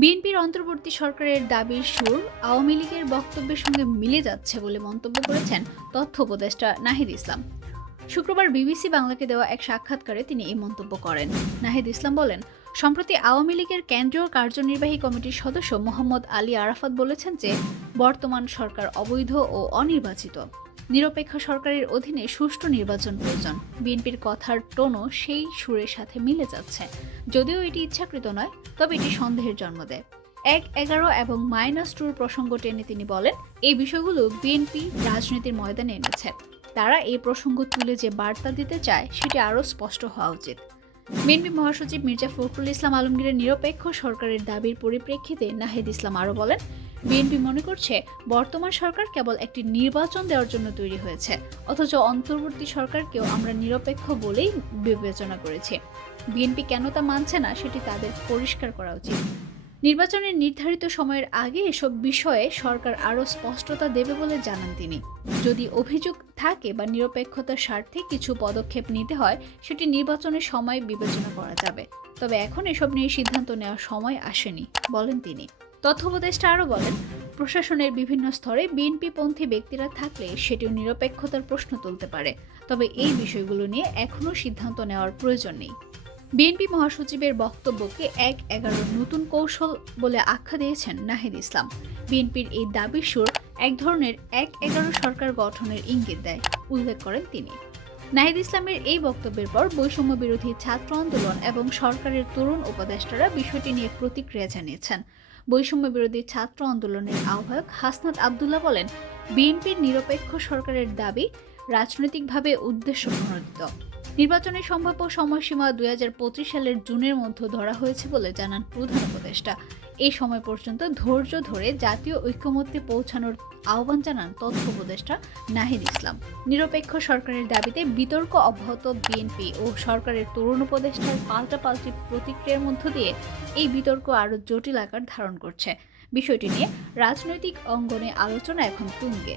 বিএনপির অন্তর্বর্তী সরকারের দাবির সুর আওয়ামী লীগের বক্তব্যের সঙ্গে মিলে যাচ্ছে বলে মন্তব্য করেছেন তথ্য উপদেষ্টা নাহিদ ইসলাম। শুক্রবার বিবিসি বাংলাকে দেওয়া এক সাক্ষাৎকারে তিনি এই মন্তব্য করেন। নাহিদ ইসলাম বলেন, সম্প্রতি আওয়ামী লীগের কেন্দ্রীয় কার্যনির্বাহী কমিটির সদস্য মোহাম্মদ আলী আরাফাত বলেছেন যে, বর্তমান সরকার অবৈধ ও অনির্বাচিত। নিরপেক্ষ সরকারের অধীনে সুষ্ঠু নির্বাচন প্রয়োজন। বিএনপির কথার টোনও সেই সুরের সাথে মিলে যাচ্ছে। যদিও এটি ইচ্ছাকৃত নয়, তবে এটি সন্দেহের জন্ম দেয়। এক এগারো এবং মাইনাস টুর প্রসঙ্গ টেনে তিনি বলেন, এই বিষয়গুলো বিএনপি রাজনীতির ময়দানে এনেছে। তারা এই প্রসঙ্গ তুলে যে বার্তা দিতে চায়, সেটি আরও স্পষ্ট হওয়া উচিত। বিএনপি মহাসচিব মির্জা ফখরুল ইসলাম আলমগীরের নিরপেক্ষ সরকারের দাবির পরিপ্রেক্ষিতে নাহিদ ইসলাম আরও বলেন বিএনপি মনে করছে বর্তমান সরকার কেবল একটি নির্বাচন দেওয়ার জন্য তৈরি হয়েছে, অথচ অন্তর্বর্তী সরকারকেও আমরা নিরপেক্ষ বলেই বিবেচনা করেছি। বিএনপি কেন তা মানছে না সেটি তাদের পরিষ্কার করা উচিত। নির্বাচনের নির্ধারিত সময়ের আগে এসব বিষয়ে সরকার আরও স্পষ্টতা দেবে বলে জানান তিনি। যদি অভিযোগ থাকে বা নিরপেক্ষতার স্বার্থে কিছু পদক্ষেপ নিতে হয়, সেটি নির্বাচনের সময় বিবেচনা করা যাবে। তবে এখন এসব নিয়ে সিদ্ধান্ত নেওয়ার সময় আসেনি, বলেন তিনি। তথ্য উপদেষ্টা আরও বলেন, প্রশাসনের বিভিন্ন স্তরে বিএনপিপন্থী ব্যক্তিরা থাকলে সেটিও নিরপেক্ষতার প্রশ্ন তুলতে পারে। তবে এই বিষয়গুলো নিয়ে এখনও সিদ্ধান্ত নেওয়ার প্রয়োজন নেই। বিএনপি মহাসচিবের বক্তব্যকে এক এগারোর নতুন কৌশল বলে আখ্যা দিয়েছেন নাহিদ ইসলাম। বিএনপির এই দাবির সুর এক ধরনের এক এগারো সরকার গঠনের ইঙ্গিত দেয়, উল্লেখ করেন তিনি। নাহিদ ইসলামের এই বক্তব্যের পর বৈষম্য বিরোধী ছাত্র আন্দোলন এবং সরকারের তরুণ উপদেষ্টারা বিষয়টি নিয়ে প্রতিক্রিয়া জানিয়েছেন। বৈষম্য বিরোধী ছাত্র আন্দোলনের আহ্বায়ক হাসনাত আবদুল্লাহ বলেন, বিএনপির নিরপেক্ষ সরকারের দাবি রাজনৈতিকভাবে উদ্দেশ্য প্রণোদিত। নির্বাচনের সম্ভাব্য সময়সীমা দুই হাজার পঁচিশ সালের জুনের মধ্যে ধরা হয়েছে বলে জানান প্রধান উপদেষ্টা। এই সময় পর্যন্ত ধৈর্য ধরে জাতীয় ঐক্যমত্যে পৌঁছানোর আহ্বান জানান তথ্য উপদেষ্টা নাহিদ ইসলাম। নিরপেক্ষ সরকারের দাবিতে বিতর্ক অব্যাহত বিএনপি ও সরকারের তরুণ উপদেষ্টার পাল্টাপাল্টি প্রতিক্রিয়ার মধ্য দিয়ে এই বিতর্ক আরও জটিল আকার ধারণ করছে। বিষয়টি নিয়ে রাজনৈতিক অঙ্গনে আলোচনা এখন তুঙ্গে।